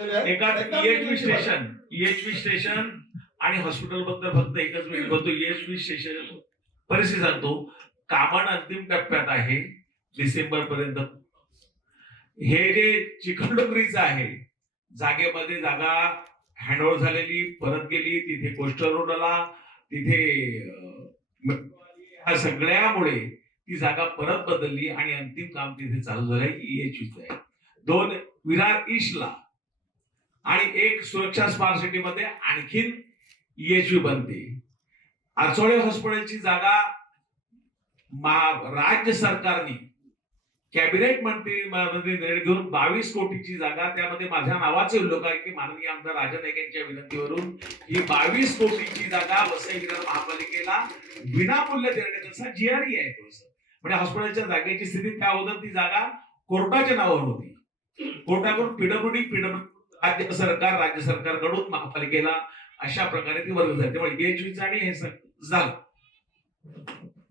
एका EHV station आणि hospital बद्दल फक्त एकच मी बोलतो. EHV स्टेशन परिस्थिती सांगतो, कामं अंतिम टप्प्यात आहे डिसेंबर पर्यंत. हे जे चिखलडोंगरीचं आहे, जागेमध्ये जागा हँडओव्हर झालेली, परत गेली, तिथे कोस्टल रोड आला, तिथे ह्या सगळ्यामुळे ती जागा परत बदलली आणि अंतिम काम तिथे चालू झालंय. EHV आहे 2 विरार ईस्टला आणि 1 सुरक्षा स्मार्ट सिटी मध्ये आणखीन EHV बनते. आचोळे हॉस्पिटलची जागा राज्य सरकारने कॅबिनेट मंत्री निर्णय घेऊन 22 कोटीची जागा, त्यामध्ये माझ्या नावाचे उल्लेख आहे की माननीय आमदार राजा नाईक यांच्या विनंतीवरून ही 22 कोटीची जागा वसई विरार महापालिकेला विनामूल्य देण्याचा GRE आहे. म्हणजे हॉस्पिटलच्या जागेची स्थिती त्या अगोदर ती जागा कोर्टाच्या नावावर होती. कोर्टाकडून पीडब्ल्यूडी राज्य सरकारकडून महापालिकेला अशा प्रकारे ती वर्ग झाली. त्यामुळे EHV आणि हे झालं.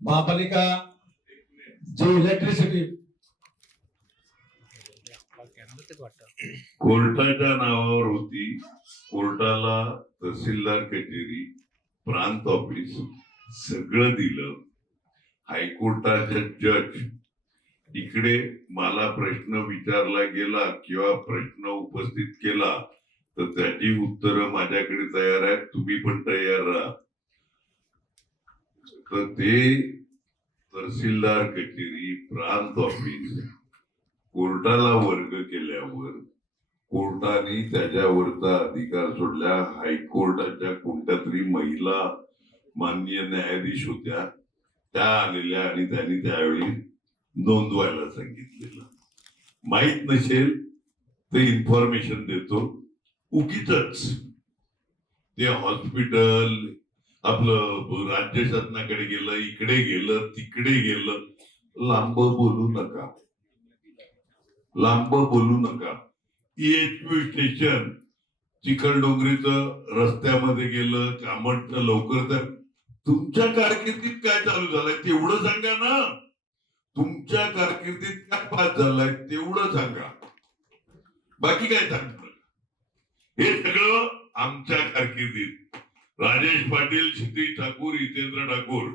महापालिका जी इलेक्ट्रिसिटी कोर्टाच्या नावावर होती. कोर्टाला तहसीलदार कचेरी, प्रांत ऑफिस सगळं दिलं. हायकोर्टाचे जज इकडे मला प्रश्न विचारला गेला किंवा प्रश्न उपस्थित केला तर त्याची उत्तरं माझ्याकडे तयार आहेत. तुम्ही पण तयार राहा. तर ते तहसीलदार कचेरी, प्रांत ऑफिस कोर्टाला वर्ग केल्यावर कोर्टाने त्याच्यावरचा अधिकार सोडला. हायकोर्टाच्या कोणत्या तरी महिला माननीय न्यायाधीश होत्या, त्या आलेल्या आणि त्यांनी त्यावेळी नोंदवायला सांगितलेलं. माहित नसेल तर इन्फॉर्मेशन देतो. उगीच ते हॉस्पिटल आपलं राज्य शासनाकडे गेलं, इकडे गेलं, तिकडे गेलं. लांब बोलू नका, लांब बोलू नका. EHV स्टेशन चिखलडोंगरीचं रस्त्यामध्ये गेलं, कामटचं लवकर. तुमच्या कारकिर्दीत काय चालू झालंय तेवढं सांगा ना. तुमच्या कारकिर्दीत काय पास झालाय तेवढं सांगा. बाकी काय सांगणार? हे सगळं आमच्या कारकिर्दीत राजेश पाटील, क्षितिज ठाकूर, हितेंद्र ठाकूर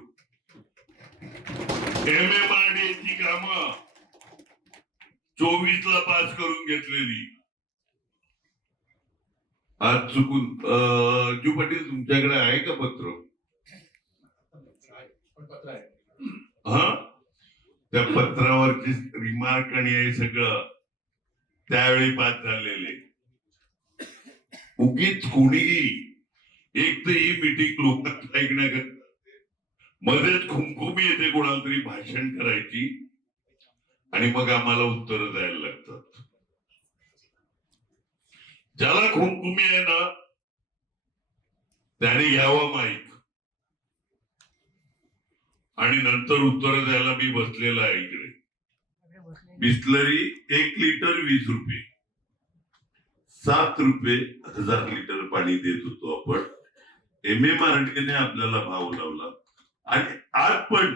MMRDAची कामं 24 ला पास करून घेतलेली. आज चुकून जू पाटील तुमच्याकडे आहे का पत्र? हा, त्या पत्रावरची रिमार्क आणि हे सगळं त्यावेळी पास झालेले. उगीच कोणीही एक तर ही मीटिंग लोकांना ऐकण्याकरता मध्येच खुमखुमी येते कोणाला तरी भाषण करायची आणि मग आम्हाला उत्तर द्यायला लागतात. ज्याला खुमखुमी आहे ना त्याने घ्यावं माईक आणि नंतर उत्तर द्यायला मी बसलेला आहे इकडे. बिस्लरी 1 लिटर 20 रुपये, 7 रुपये 1000 लिटर पाणी देत होतो आपण. MMRDAने आपल्याला भाव लावला आणि आज पण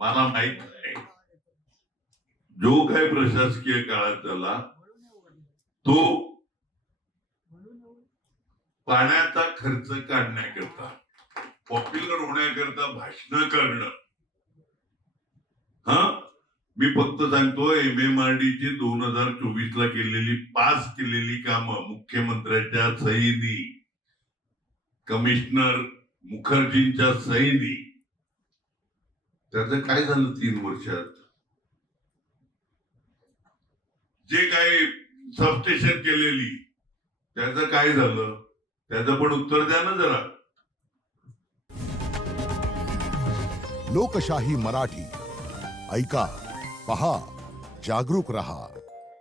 मला माहित नाही जो काय प्रशासकीय काळात झाला तो पाण्याचा खर्च काढण्याकरता, पॉप्युलर होण्याकरता भाषण करणं. हा, मी फक्त सांगतो MMRDAची 2024 ला केलेली पास केलेली कामं मुख्यमंत्र्यांच्या सहीनी, कमिशनर मुखर्जींच्या सहीनी, त्याचं काय झालं 3 वर्षात? जे काही सबस्टेशन केलेली त्याचं काय झालं? त्याचं पण उत्तर द्या ना जरा. लोकशाही मराठी ऐका, पहा, जागरूक रहा.